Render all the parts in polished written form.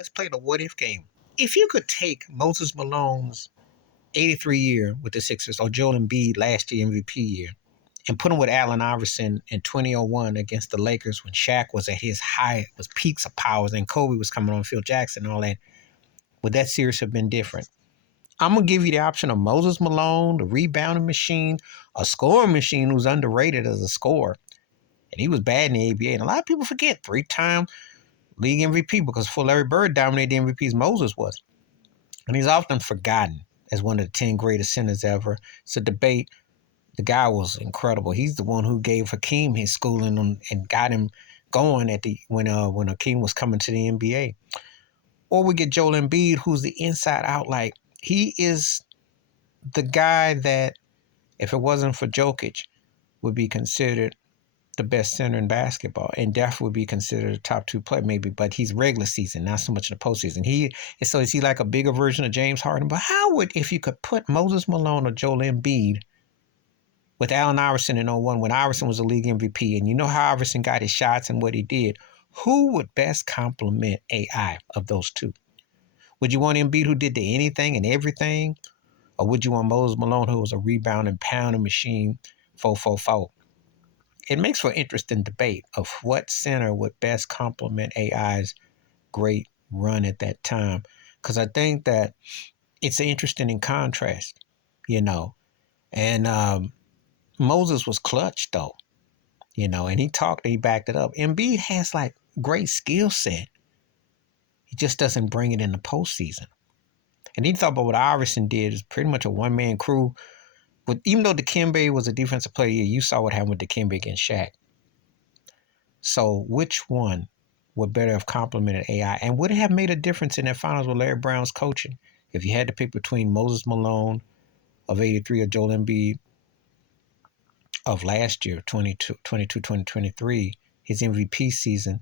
Let's play the what if game. If you could take Moses Malone's 83 year with the Sixers or Joel Embiid last year MVP year and put him with Allen Iverson in 2001 against the Lakers when Shaq was at his high, was peaks of powers, and Kobe was coming on, Phil Jackson and all that, would that series have been different? I'm going to give you the option of Moses Malone, the rebounding machine, a scoring machine who's underrated as a scorer. And he was bad in the ABA. And a lot of people forget 3-time league MVP because before Larry Bird dominated the MVPs, Moses was. And he's often forgotten as one of the 10 greatest centers ever. It's a debate. The guy was incredible. He's the one who gave Hakeem his schooling and got him going at the when Hakeem was coming to the NBA. Or we get Joel Embiid, who's the inside out. Like, he is the guy that, if it wasn't for Jokic, would be considered the best center in basketball and definitely would be considered a top 2 player maybe, but he's regular season, not so much in the postseason. So is he like a bigger version of James Harden? But how would, if you could put Moses Malone or Joel Embiid with Allen Iverson in 01 when Iverson was a league MVP, and you know how Iverson got his shots and what he did, who would best complement AI of those two? Would you want Embiid who did the anything and everything? Or would you want Moses Malone who was a rebounding pounding machine, 4-4-4? It makes for interesting debate of what center would best complement AI's great run at that time. Because I think that it's interesting in contrast, you know. And Moses was clutch, though, you know, and he backed it up. Embiid has like great skill set. He just doesn't bring it in the postseason. And he thought about what Iverson did is pretty much a one-man crew. Even though Dikembe was a defensive player, you saw what happened with Dikembe against Shaq. So which one would better have complemented AI? And would it have made a difference in that finals with Larry Brown's coaching if you had to pick between Moses Malone of 83 or Joel Embiid of last year, 2023, his MVP season,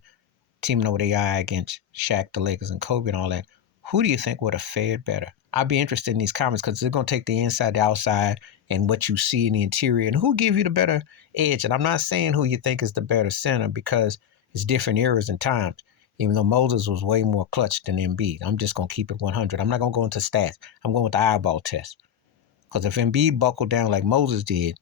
teaming up with AI against Shaq, the Lakers, and Kobe and all that? Who do you think would have fared better? I'd be interested in these comments because they're going to take the inside, the outside, and what you see in the interior, and who give you the better edge. And I'm not saying who you think is the better center because it's different eras and times, even though Moses was way more clutch than Embiid. I'm just going to keep it 100. I'm not going to go into stats. I'm going with the eyeball test. Because if Embiid buckled down like Moses did,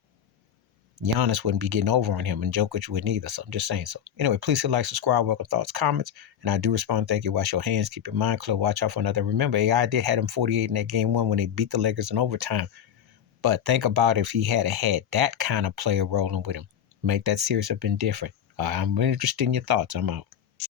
Giannis wouldn't be getting over on him, and Jokic wouldn't either. So I'm just saying. So anyway, please hit like, subscribe, welcome thoughts, comments, and I do respond. Thank you. Wash your hands. Keep your mind clear. Watch out for another. Remember, AI did have him 48 in that game 1 when they beat the Lakers in overtime. But think about if he had that kind of player rolling with him. Make that series have been different. I'm interested in your thoughts. I'm out.